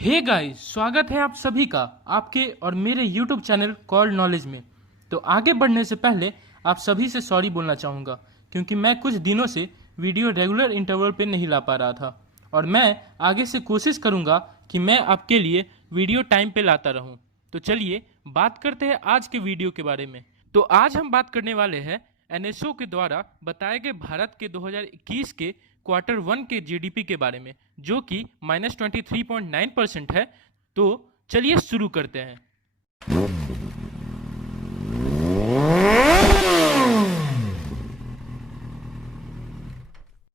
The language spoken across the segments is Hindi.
हे गाइस, स्वागत है आप सभी का आपके और मेरे YouTube चैनल कॉल नॉलेज में। तो आगे बढ़ने से पहले आप सभी से सॉरी बोलना चाहूँगा क्योंकि मैं कुछ दिनों से वीडियो रेगुलर इंटरवल पे नहीं ला पा रहा था और मैं आगे से कोशिश करूँगा कि मैं आपके लिए वीडियो टाइम पे लाता रहूँ। तो चलिए बात करते हैं आज के वीडियो के बारे में। तो आज हम बात करने वाले हैं एनएसओ के द्वारा बताए गए भारत के 2021 के क्वार्टर वन के जीडीपी के बारे में, जो कि -23.9% है। तो चलिए शुरू करते हैं।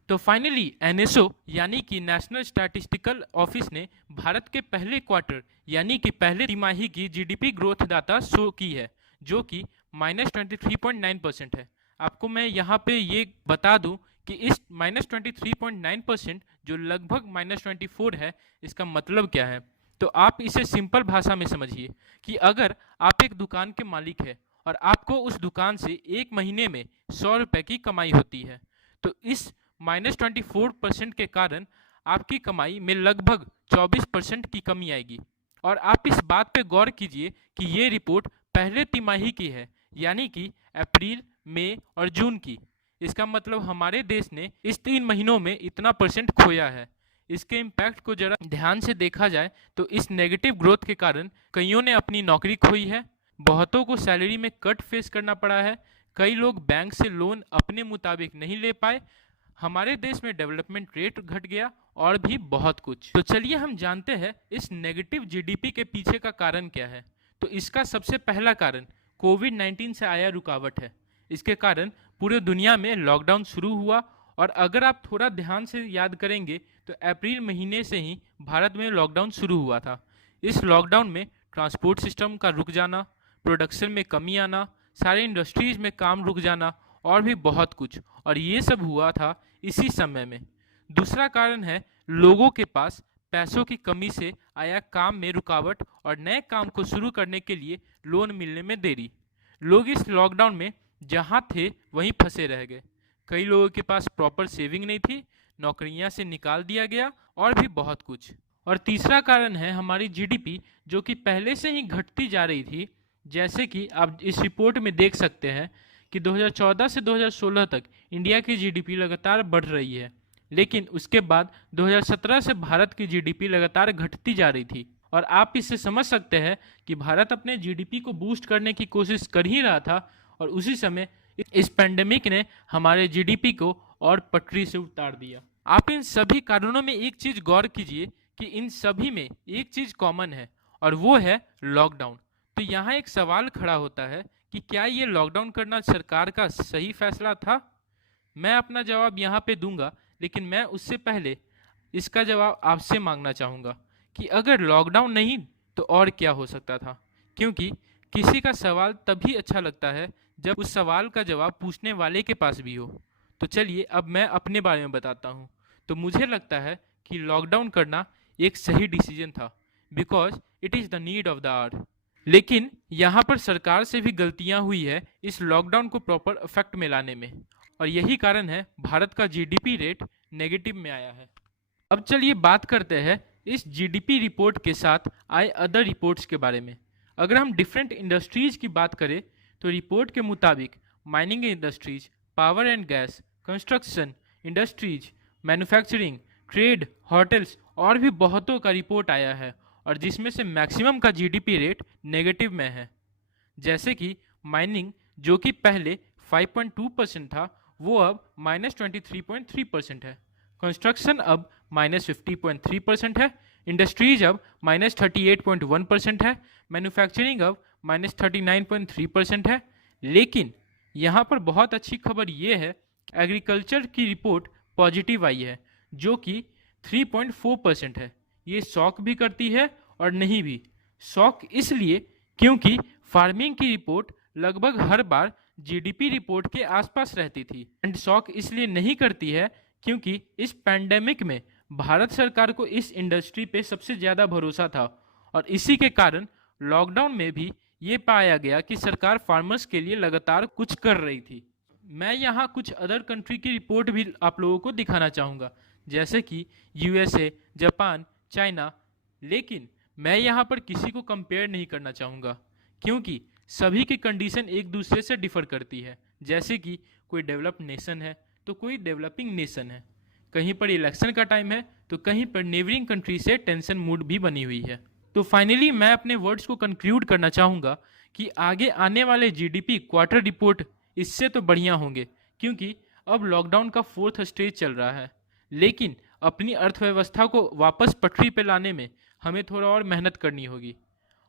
तो फाइनली एनएसओ यानी कि नेशनल स्टैटिस्टिकल ऑफिस ने भारत के पहले क्वार्टर यानी कि पहले तिमाही की जीडीपी ग्रोथ डाटा शो की है, जो कि -23.9% है। आपको मैं यहाँ पे ये बता दूं कि इस -23.9% जो लगभग -24 है, इसका मतलब क्या है। तो आप इसे सिंपल भाषा में समझिए कि अगर आप एक दुकान के मालिक है और आपको उस दुकान से एक महीने में 100 रुपये की कमाई होती है, तो इस -24% के कारण आपकी कमाई में लगभग 24% की कमी आएगी। और आप इस बात पे गौर कीजिए कि ये रिपोर्ट पहले तिमाही की है, यानी कि अप्रैल, मई और जून की। इसका मतलब हमारे देश ने इस 3 महीनों में इतना परसेंट खोया है। इसके इम्पैक्ट को जरा ध्यान से देखा जाए तो इस नेगेटिव ग्रोथ के कारण कईयों ने अपनी नौकरी खोई है, बहुतों को सैलरी में कट फेस करना पड़ा है, कई लोग बैंक से लोन अपने मुताबिक नहीं ले पाए, हमारे देश में डेवलपमेंट रेट घट गया और भी बहुत कुछ। तो चलिए हम जानते हैं इस नेगेटिव जीडीपी के पीछे का कारण क्या है। तो इसका सबसे पहला कारण कोविड-19 से आया रुकावट है। इसके कारण पूरे दुनिया में लॉकडाउन शुरू हुआ और अगर आप थोड़ा ध्यान से याद करेंगे तो अप्रैल महीने से ही भारत में लॉकडाउन शुरू हुआ था। इस लॉकडाउन में ट्रांसपोर्ट सिस्टम का रुक जाना, प्रोडक्शन में कमी आना, सारे इंडस्ट्रीज में काम रुक जाना और भी बहुत कुछ, और ये सब हुआ था इसी समय में। दूसरा कारण है लोगों के पास पैसों की कमी से आया काम में रुकावट और नए काम को शुरू करने के लिए लोन मिलने में देरी। लोग इस लॉकडाउन में जहां थे वहीं फंसे रह गए। कई लोगों के पास प्रॉपर सेविंग नहीं थी, नौकरियां से निकाल दिया गया और भी बहुत कुछ। और तीसरा कारण है हमारी जीडीपी, जो कि पहले से ही घटती जा रही थी। जैसे कि आप इस रिपोर्ट में देख सकते हैं कि 2014 से 2016 तक इंडिया की जीडीपी लगातार बढ़ रही है, लेकिन उसके बाद 2017 से भारत की जीडीपी लगातार घटती जा रही थी। और आप इससे समझ सकते हैं कि भारत अपने जीडीपी को बूस्ट करने की कोशिश कर ही रहा था और उसी समय इस पेंडेमिक ने हमारे जीडीपी को और पटरी से उतार दिया। आप इन सभी कारणों में एक चीज गौर कीजिए कि इन सभी में एक चीज कॉमन है और वो है लॉकडाउन। तो यहाँ एक सवाल खड़ा होता है कि क्या ये लॉकडाउन करना सरकार का सही फैसला था। मैं अपना जवाब यहाँ पे दूंगा, लेकिन मैं उससे पहले इसका जवाब आपसे मांगना चाहूँगा कि अगर लॉकडाउन नहीं तो और क्या हो सकता था। क्योंकि किसी का सवाल तभी अच्छा लगता है जब उस सवाल का जवाब पूछने वाले के पास भी हो। तो चलिए अब मैं अपने बारे में बताता हूँ। तो मुझे लगता है कि लॉकडाउन करना एक सही डिसीजन था, because it is the need of the hour. लेकिन यहाँ पर सरकार से भी गलतियाँ हुई है इस लॉकडाउन को प्रॉपर इफेक्ट में लाने में, और यही कारण है भारत का जीडीपी रेट नेगेटिव में आया है। अब चलिए बात करते हैं इस जीडीपी रिपोर्ट के साथ आए अदर रिपोर्ट्स के बारे में। अगर हम डिफरेंट इंडस्ट्रीज की बात करें तो रिपोर्ट के मुताबिक mining industries, power and gas, construction industries, manufacturing, trade, hotels और भी बहुतों का रिपोर्ट आया है, और जिसमें से मैक्सिमम का जीडीपी रेट नेगेटिव में है। जैसे कि माइनिंग, जो कि पहले 5.2% था, वो अब -23.3% है। कंस्ट्रक्शन अब -50.3% है। इंडस्ट्रीज अब -38.1% है। मैन्युफैक्चरिंग अब -39.3% है। लेकिन यहाँ पर बहुत अच्छी खबर ये है, एग्रीकल्चर की रिपोर्ट पॉजिटिव आई है, जो कि 3.4% है। ये शॉक भी करती है और नहीं भी। शॉक इसलिए क्योंकि फार्मिंग की रिपोर्ट लगभग हर बार जीडीपी रिपोर्ट के आसपास रहती थी। एंड शॉक इसलिए नहीं करती है क्योंकि इस पैंडेमिक में भारत सरकार को इस इंडस्ट्री पे सबसे ज़्यादा भरोसा था, और इसी के कारण लॉकडाउन में भी ये पाया गया कि सरकार फार्मर्स के लिए लगातार कुछ कर रही थी। मैं यहाँ कुछ अदर कंट्री की रिपोर्ट भी आप लोगों को दिखाना चाहूँगा, जैसे कि यूएसए, जापान, चाइना, लेकिन मैं यहाँ पर किसी को कंपेयर नहीं करना चाहूँगा, क्योंकि सभी की कंडीशन एक दूसरे से डिफर करती है। जैसे कि कोई डेवलप्ड नेशन है तो कोई डेवलपिंग नेशन है, कहीं पर इलेक्शन का टाइम है तो कहीं पर नेबरिंग कंट्री से टेंशन मूड भी बनी हुई है। तो फाइनली मैं अपने वर्ड्स को कंक्लूड करना चाहूँगा कि आगे आने वाले जीडीपी क्वार्टर रिपोर्ट इससे तो बढ़िया होंगे, क्योंकि अब लॉकडाउन का 4th स्टेज चल रहा है। लेकिन अपनी अर्थव्यवस्था को वापस पटरी पर लाने में हमें थोड़ा और मेहनत करनी होगी,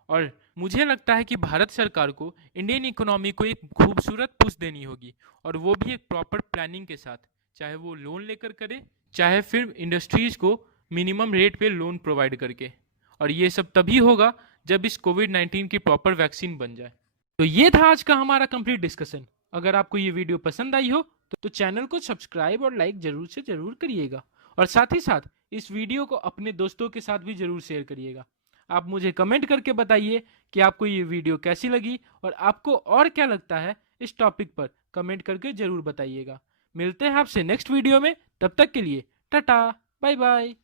और मुझे लगता है कि भारत सरकार को इंडियन इकोनॉमी को एक खूबसूरत पुश देनी होगी, और वो भी एक प्रॉपर प्लानिंग के साथ, चाहे वो लोन लेकर करे, चाहे फिर इंडस्ट्रीज को मिनिमम रेट पे लोन प्रोवाइड करके। और ये सब तभी होगा जब इस कोविड-19 की प्रॉपर वैक्सीन बन जाए। तो ये था आज का हमारा कंप्लीट डिस्कशन। अगर आपको ये वीडियो पसंद आई हो तो चैनल को सब्सक्राइब और लाइक जरूर से जरूर करिएगा, और साथ ही साथ इस वीडियो को अपने दोस्तों के साथ भी जरूर शेयर करिएगा। आप मुझे कमेंट करके बताइए कि आपको ये वीडियो कैसी लगी, और आपको और क्या लगता है इस टॉपिक पर कमेंट करके जरूर बताइएगा। मिलते हैं आपसे नेक्स्ट वीडियो में, तब तक के लिए टाटा बाय बाय।